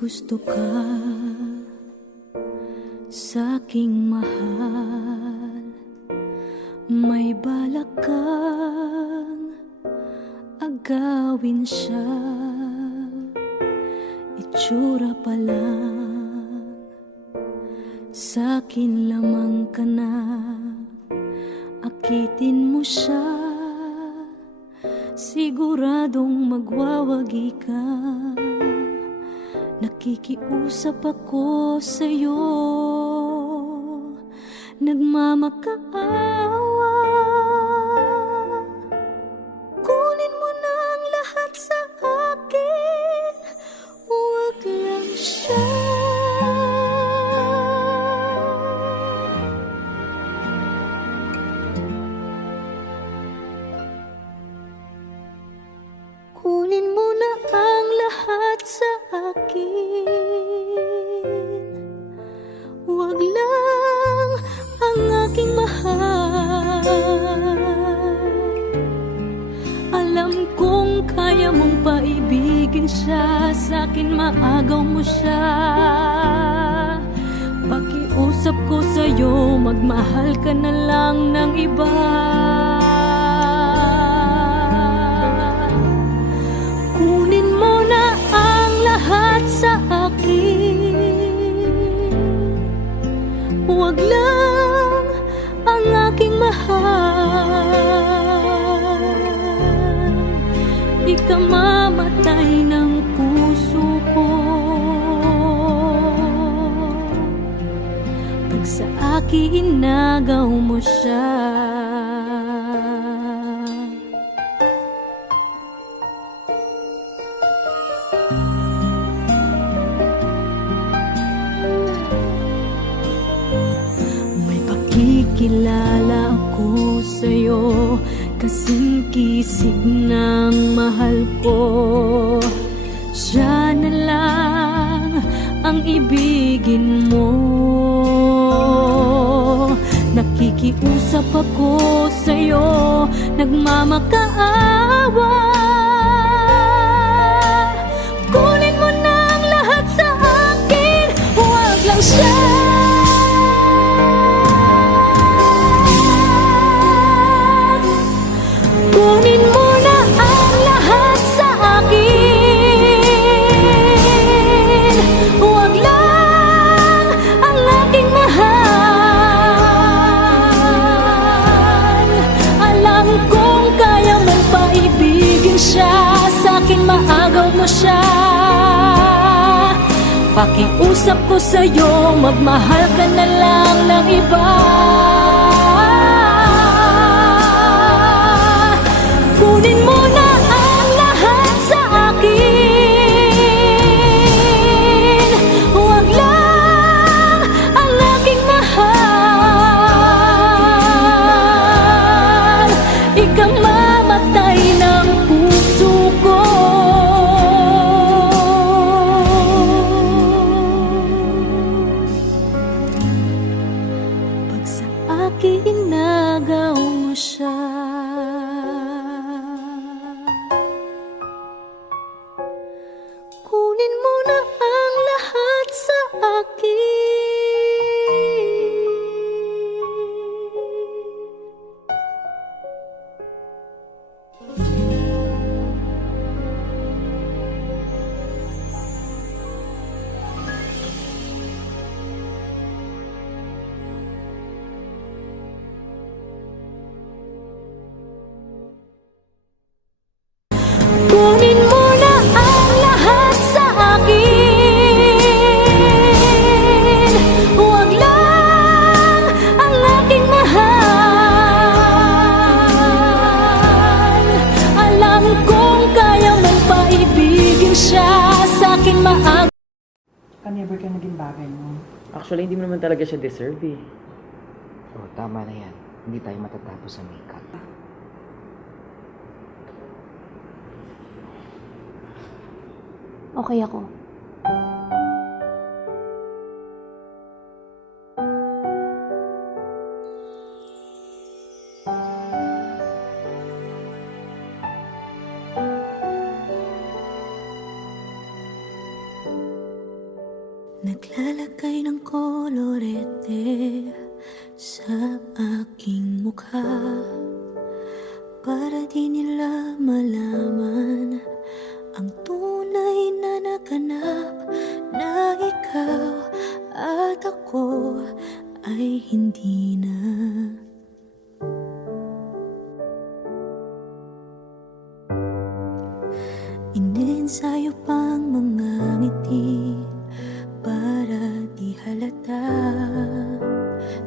gusto ka sa'king mahal, may balak kang agawin siya. Itsura pa lang, sa'kin lamang ka na. Akitin mo siya, siguradong magwawagi ka. Nakikiusap ako sa'yo, nagmamakaawa. Kunin mo na ang lahat sa akin, huwag lang siya. Kunin mo na ang lahat sa akin, huwag lang ang aking mahal. Alam kong kaya mong paibigin siya, sa'kin maagaw mo siya. Pakiusap ko sa'yo, magmahal ka na lang ng iba. Kunin mo na ang lahat sa akin, huwag lang ang aking mahal. Ikamamatay ng puso ko pag sa akin inagaw mo siya. Kilala ako sa'yo, kasing kisig ng mahal ko. Siya na lang ang ibigin mo. Nakikiusap ako sa'yo, nagmamakaawa. Kunin mo na ang lahat sa akin, huwag lang siya. Kunin mo na ang lahat sa akin, huwag lang ang aking mahal. Alam kong kaya mong paibigin siya, sa'kin maagaw mo siya. Pakiusap ko sa'yo, magmahal ka na lang ng iba. Kunin mo na ang lahat sa akin, huwag lang ang aking mahal. Ikamamatay ng puso ko pag sa akin inagaw mo siya. Kunin mo na ang lahat sa akin. Kunin mo na ang lahat sa akin, huwag lang ang aking mahal. Alam kong kaya mong paibigin siya, sa'kin maagaw. Never ka naging bagay mo. Actually, hindi mo naman talaga siya deserve eh. Oh, tama na yan. Hindi tayo matatapos sa makeup. Okay ako. kulay ng kolorete sa aking mukha, para di nila malaman ang tunay na naganap, na ikaw at ako ay hindi na. Inensayo pang mga ngiti para di halata.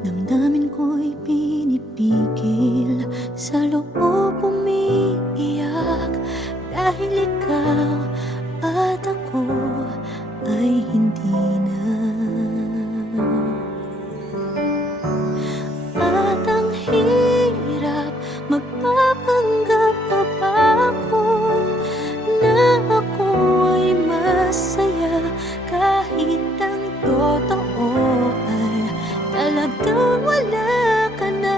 Damdamin ko'y pinipigil, sa loob umiiyak, dahil ikaw at ako ay hindi na. At ang hirap, magpapanggap pa ba ako na ako ay masaya, kahit ang totoo ay talagang wala ka na.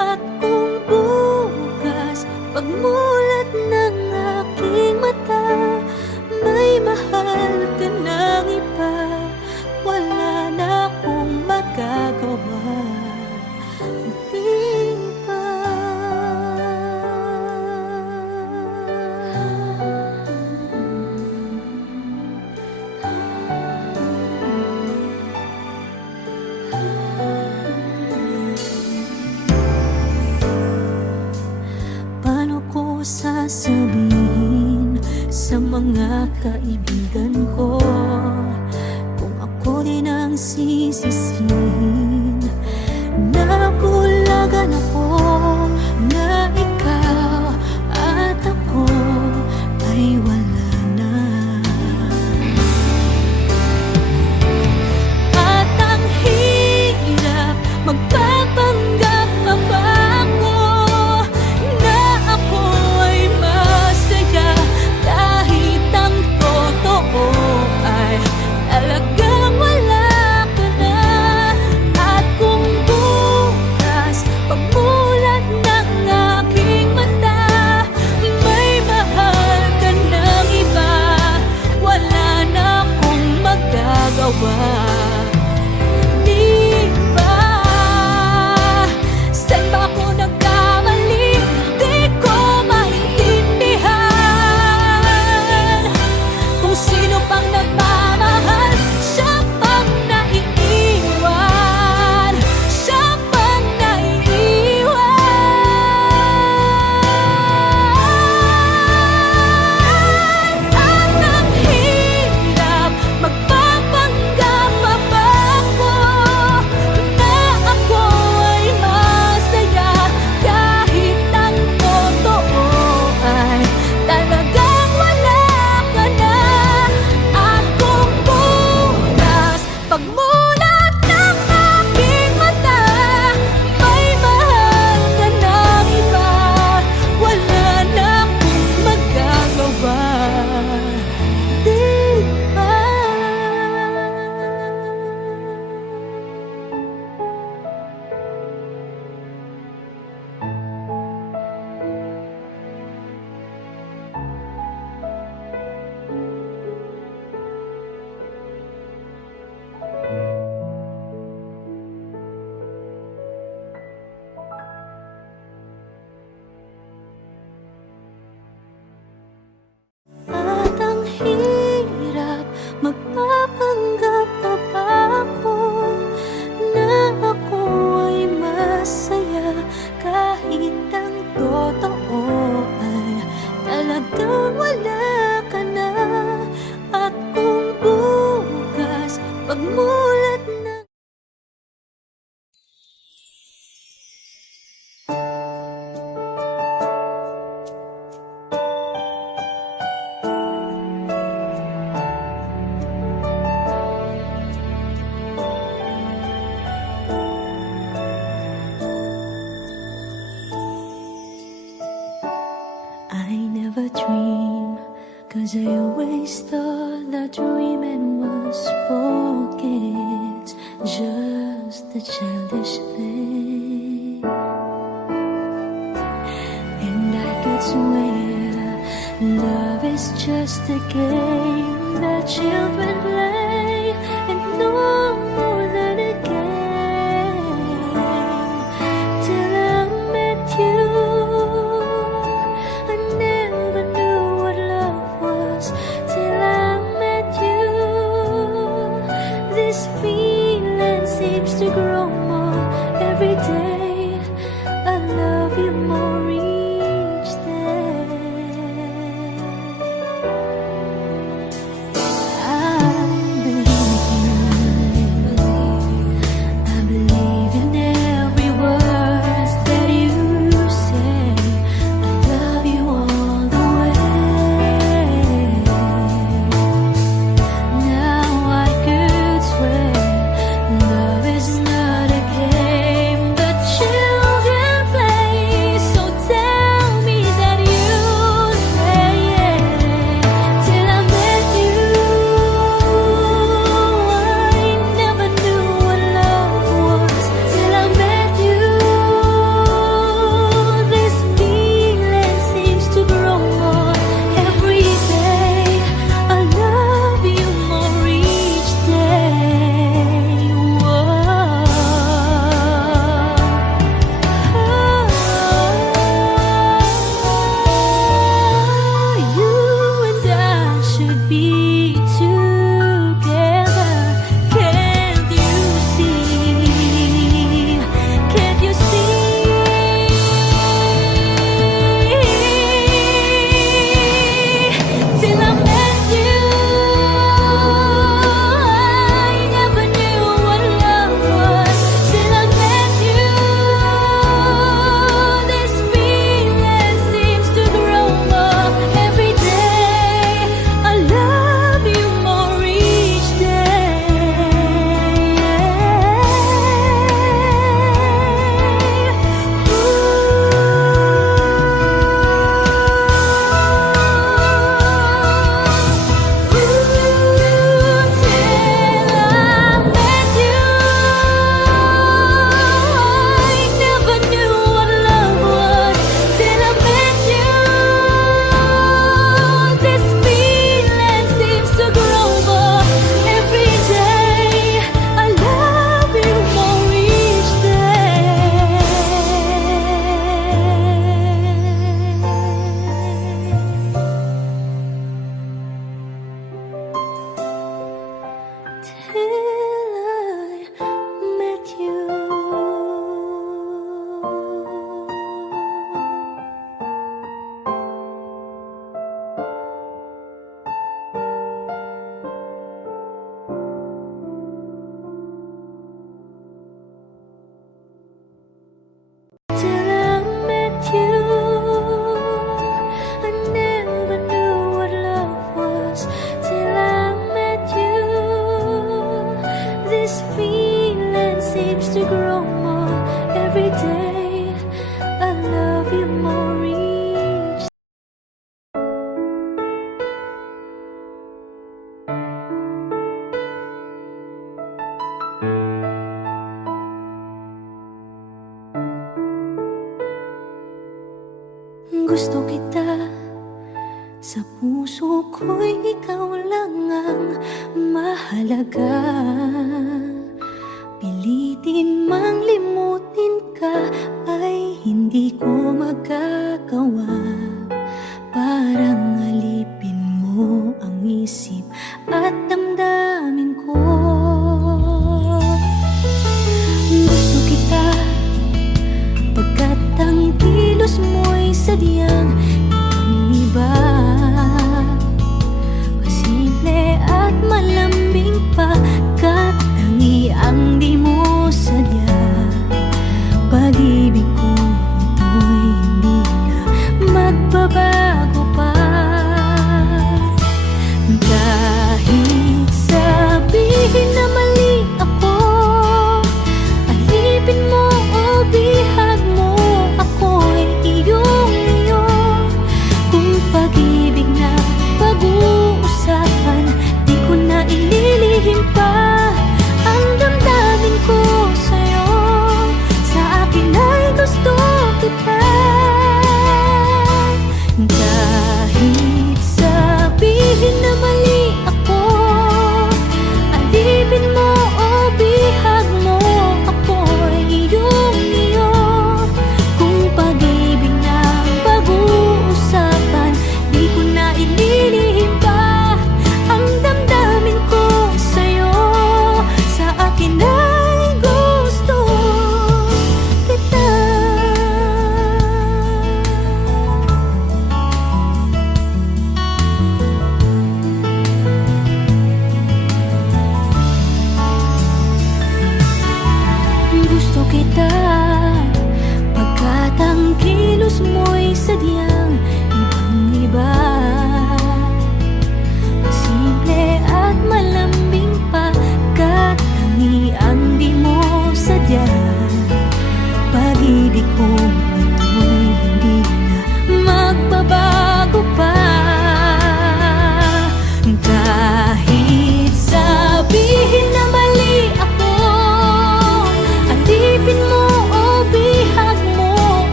At kung bukas pagmulat ng aking mata, may mahal ka ng iba, wala na akong magagawa. Di ba? Paano ko sasabihin sa mga kaibigan ko kung ako din ang sisisihin? Nabulagan ako na ikaw at ako ay wala na. At ang hirap, magpapanggap pa ba ako na ako ay masaya, kahit ang totoo ay talagang wala ka na. At kung bukas pagmulat ng aking mata, may mahal ka ng iba, wala na akong magagawa. Di ba? Saan ba ako nagkamali? Di ko maintindihan. Kung sino pang nagmamahal, siya pang naiiwan, siya pang naiiwan. At ang hirap, magpapanggap pa ba ako na ako ay masaya, kahit ang totoo ay talagang wala ka na. At kung bukas pagmulat ng aking mata, may mahal ka ng iba, wala na akong magagawa. Di ba? At ang hirap, magpapanggap pa ba ako na ako ay masaya, kahit ang totoo ay talagang wala ka na. At kung bukas pagmulat ng I never dream, 'cause I always thought that dreaming was for kids, just a childish thing. And I could swear love is just a game that children play, and no love you more each day. I believe in every word that you say. I love you all the way. Now I could swear love is not a game that children play. So tell me that you stay. Till I met you, I never knew what love was. Till I met you, this feeling seems to grow more every day. I love you more each day. You and I should be together. Can't you see? Can't you see? Till I met you, I never knew what love was. Till I met you, this feeling seems to grow more every day. I love you more each till I met you, I never knew what love was. Till I met you, this feeling seems to grow more every day. I love you more each. Gusto kita, sa puso ko'y ikaw lang ang mahalaga. Pilitin mang limutin ka ay hindi ko magagawa. Parang alipin mo ang isip at damdamin ko. Gusto kita pagkat ang kilos mo'y sadyang ibang-iba. Masimple at malambing pa, kat tangi ang di mo sadya. Pag-ibig ko ito'y hindi na magbabago pa. Kahit sabihin na mali ako, alipin mo o bihag mo, ako'y iyong-iyo. Kung pag-ibig na pag-uusapan, di ko na ililihim pa.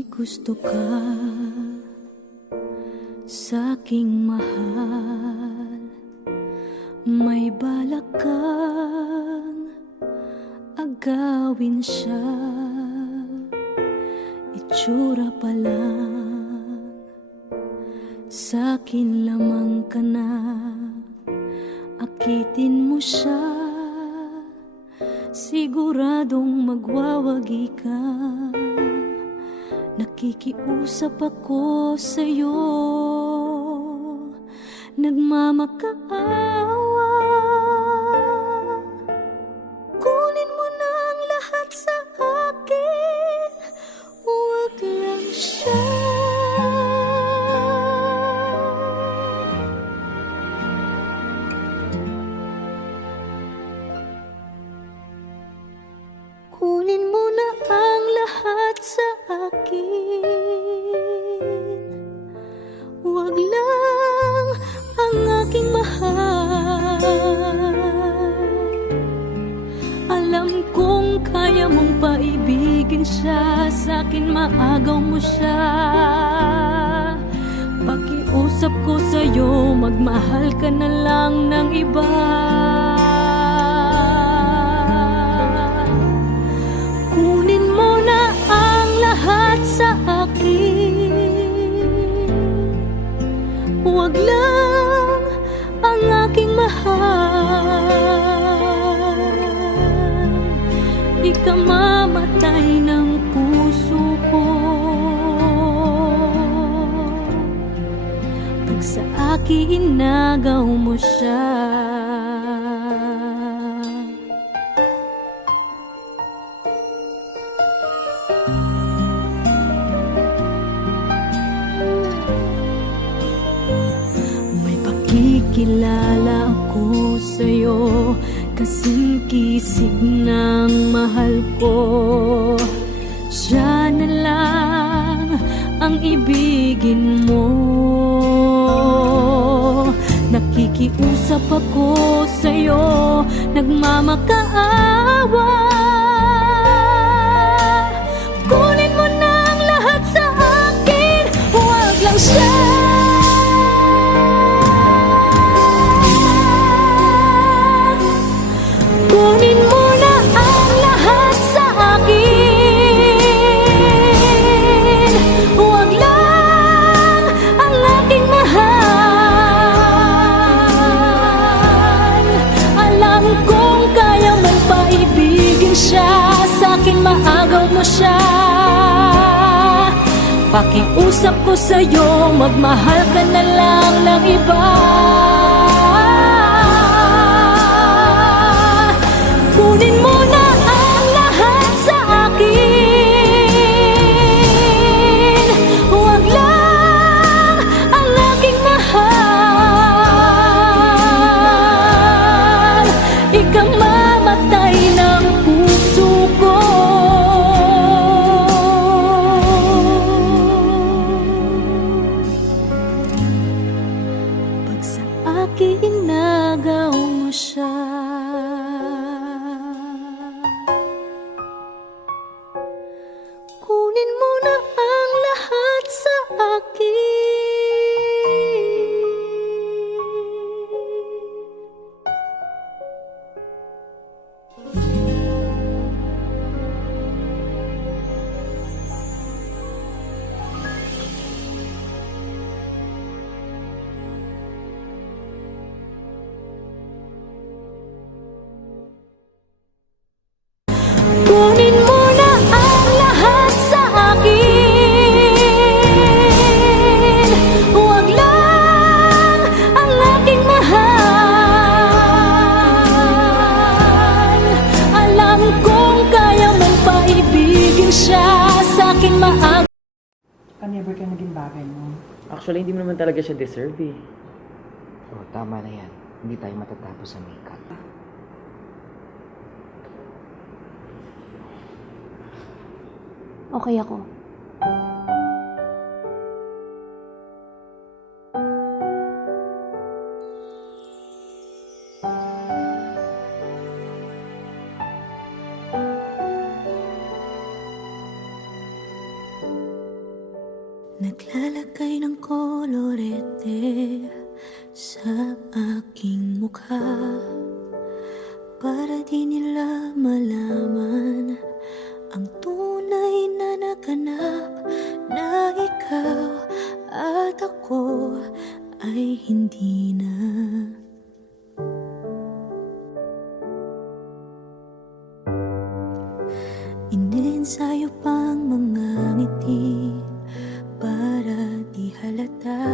May gusto ka sa'king mahal, may balak kang agawin siya. Itsura pa lang, sa'kin lamang ka na. Akitin mo siya, siguradong magwawagi ka. Nakikiusap ako sa'yo, nagmamakaawa. Kunin mo na ang lahat sa akin, huwag lang siya. Kunin mo na ang lahat sa akin, huwag lang ang aking mahal. Alam kong kaya mong paibigin siya, sa'kin maagaw mo siya. Pakiusap ko sa'yo, magmahal ka na lang ng iba. Kunin mo na ang lahat sa akin, huwag lang ang aking mahal. Ikamamatay ng puso ko pag sa akin inagaw mo siya. Kikilala ako sa'yo, kasing kisig ng mahal ko. Siya na lang ang ibigin mo. Nakikiusap ako sa'yo, nagmamakaawa. Kunin mo na ang lahat sa akin, huwag lang siya. Kunin mo na ang lahat sa akin, huwag lang ang aking mahal. Alam kong kaya mong paibigin siya, sa'kin maagaw mo siya. Pakiusap ko sa'yo, magmahal ka na lang ng iba. Kunin mo na ang lahat sa akin, huwag lang ang aking mahal. Ikamamatay ng puso ko pag sa akin inagaw mo siya. Kunin mo na ang lahat sa akin. Kunin mo na ang lahat sa akin, huwag lang ang aking mahal. Alam kong kaya mong paibigin siya, sa'kin maagaw. Ka never ka naging bagay mo. Actually, hindi mo naman talaga siya deserve eh. Oh, tama na yan. Hindi tayo matatapos sa makeup. Okay ako. Naglalagay ng kolorete sa aking mukha para di nila malaman ang tunay na naganap, na ikaw at ako ay hindi na. Iniensayo pang mga ngiti para di halata.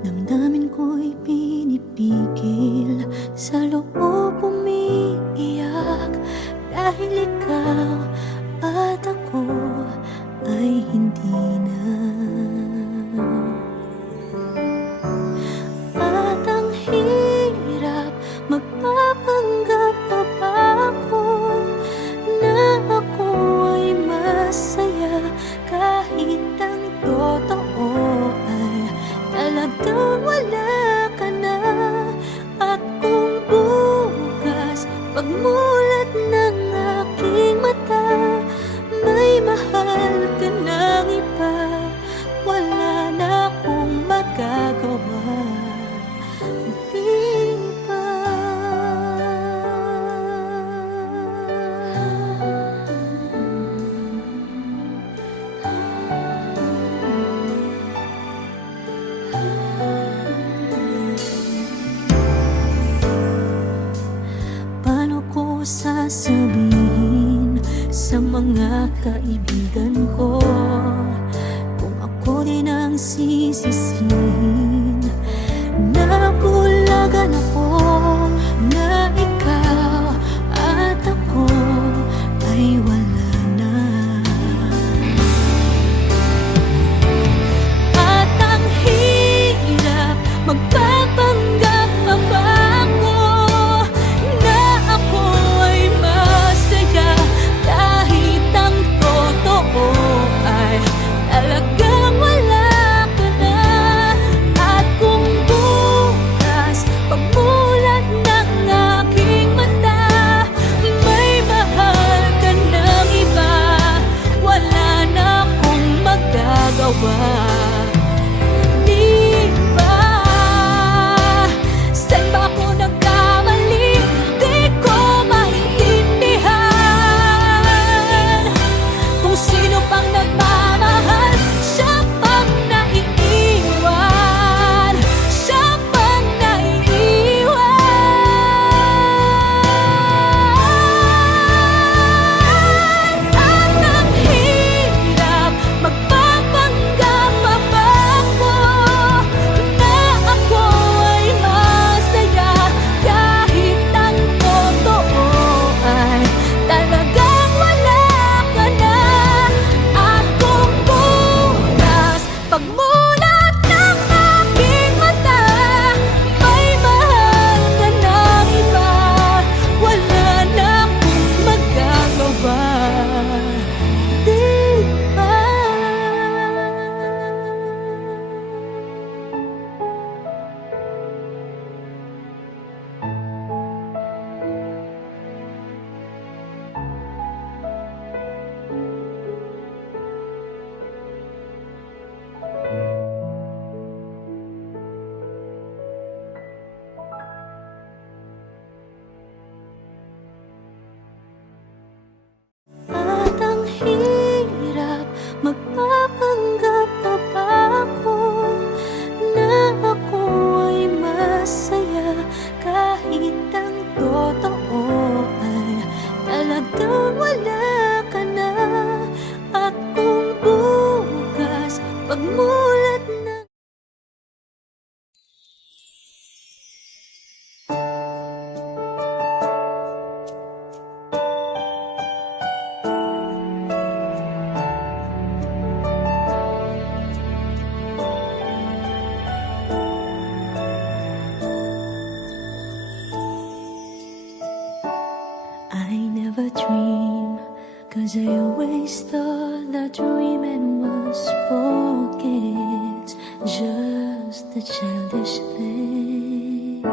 Damdamin ko'y pinipigil, sa loob umiiyak, dahil ikaw at ako ay hindi na. At ang hirap, magpapanggap pa ba ako na ako ay masaya, kahit ang totoo ay talagang wala ka na. At kung bukas pagmulat ng aking mata, may mahal ka ng iba, wala na akong magagawa. Di ba? Paano ko sasabihin sa mga kaibigan ko kung ako din ang sisisihin? Nabulagan ako na ikaw at ako ay wala na. At ang hirap, magpapanggap pa ba ako na ako ay masaya, kahit ang totoo ay talagang wala ka na. At kung bukas pagmulat ng aking mata, may mahal ka ng iba, wala na akong magagawa. Di ba? Saan ba ako nagkamali? Di ko maintindihan. Kung sino pang nagmamahal, siya pang naiiwan, siya pang naiiwan. At ang hirap, magpapanggap pa ba ako na ako ay masaya, kahit ang totoo ay talagang wala ka na. At kung bukas pagmulat ng aking mata, may mahal ka ng iba, wala na akong magagawa. Di ba? At ang hirap, magpapanggap pa ba ako na ako ay masaya, kahit ang totoo ay talagang wala ka na. At kung bukas pagmulat ng I never dream, 'cause I always thought that dreaming was for kids, just a childish thing.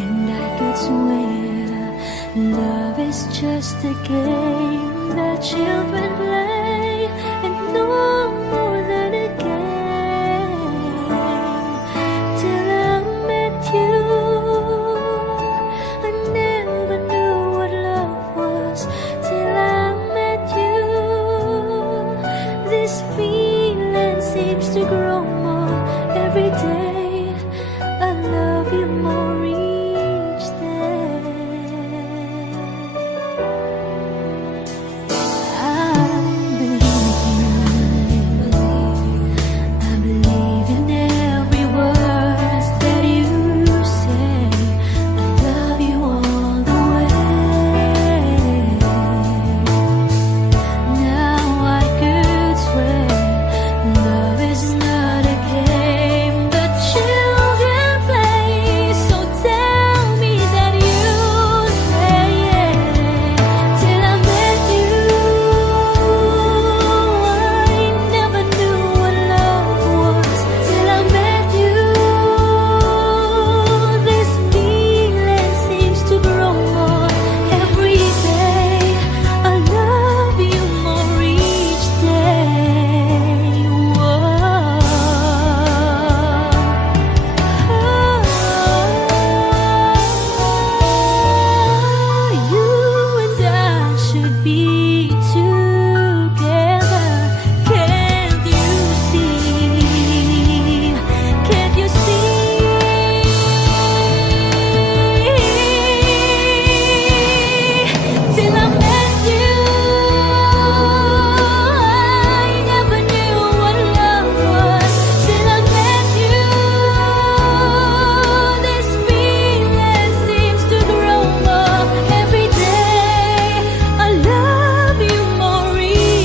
And I could swear love is just a game that children play. This feeling seems to grow more every day. I love you more each day. I believe in every word that you say. I love you all the way. Now I could swear love is not a game that children play. So tell me that you stay. Till I met you, I never knew what love was. Till I met you, this feeling seems to grow more every day. I love you more each day. You and I should be together. Can't you see? Can't you see? Till I met you, I never knew what love was. Till I met you, this feeling seems to grow more every day. I love you more each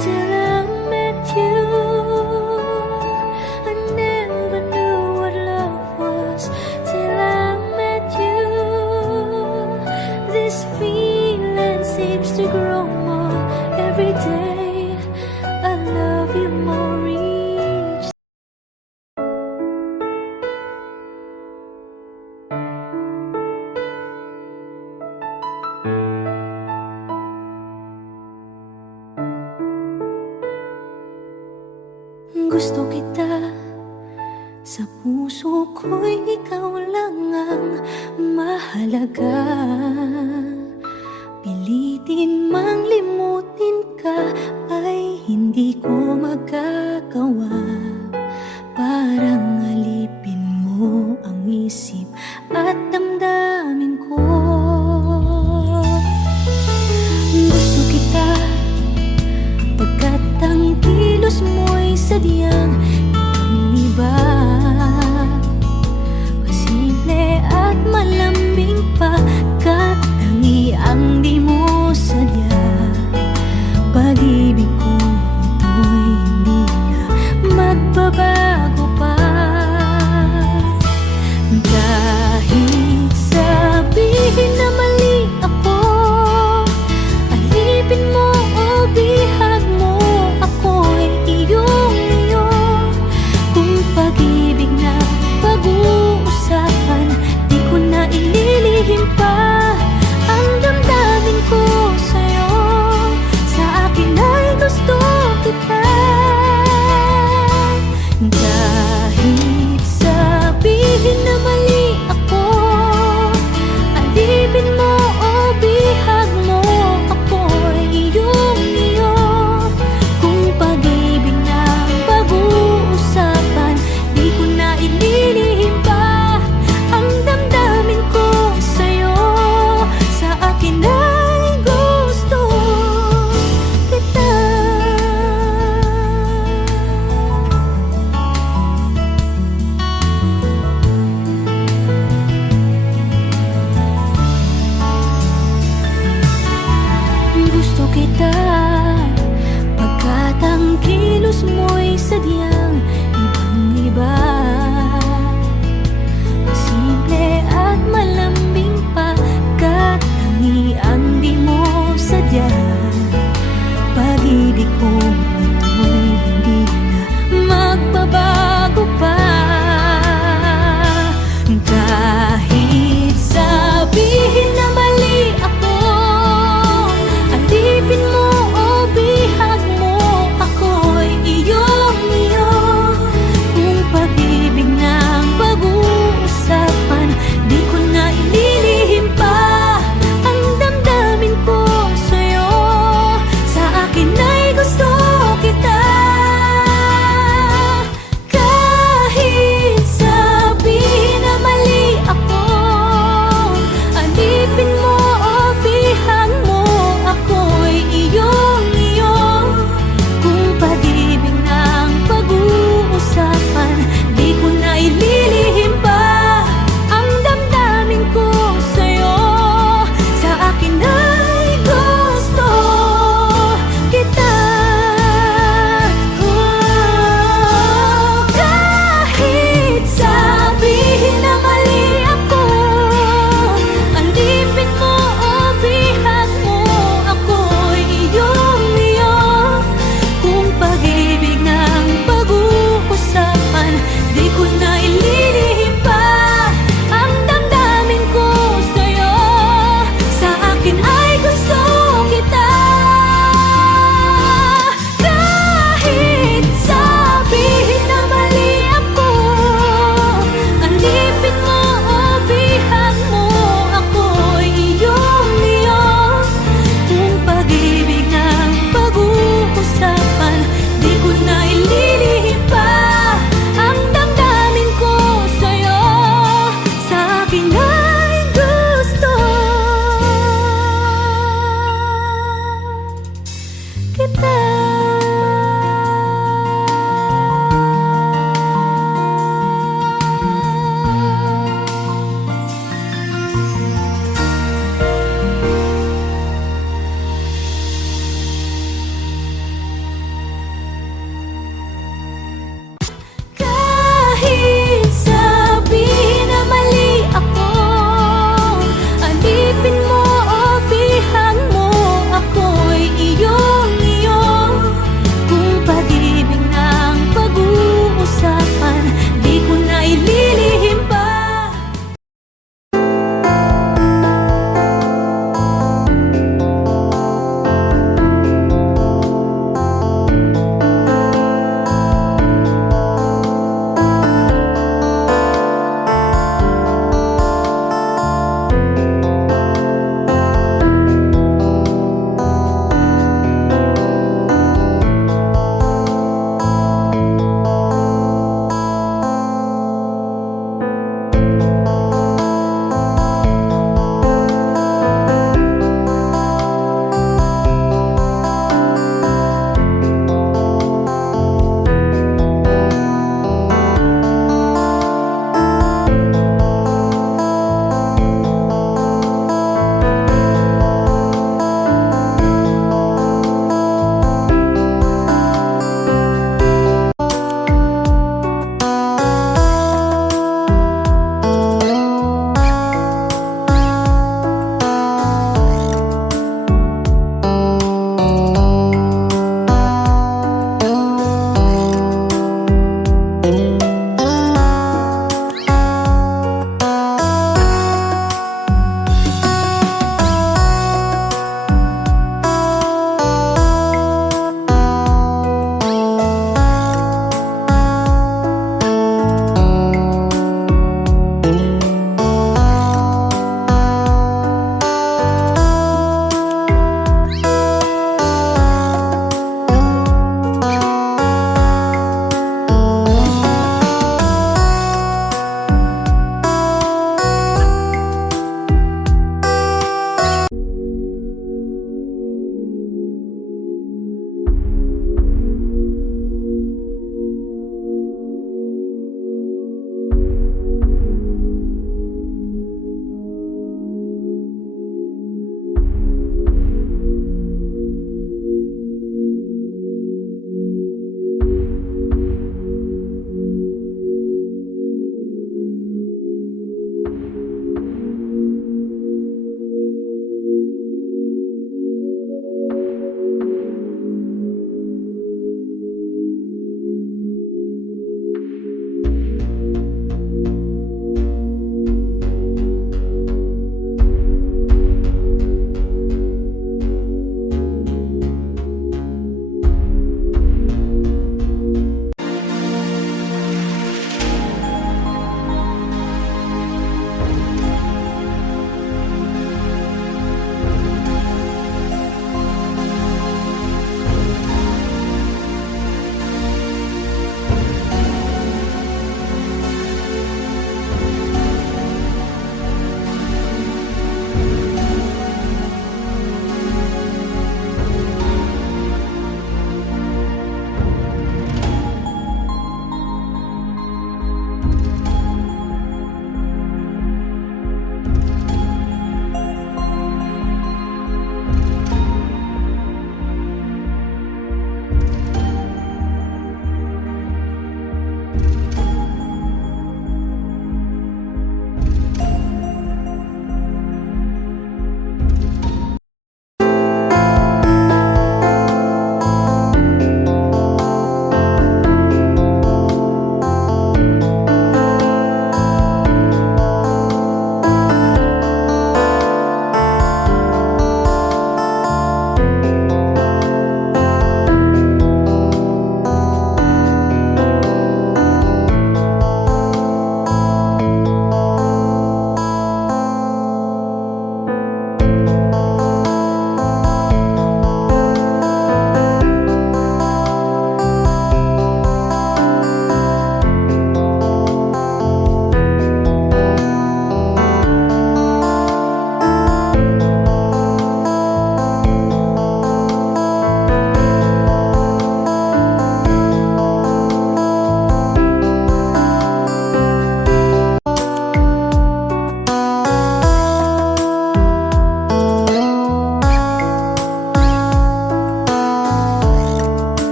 till I met you, I never knew what love was. Till I met you, this feeling seems to grow more every day. I love you more each. Gusto kita, sa puso ko'y ikaw lang ang mahalaga.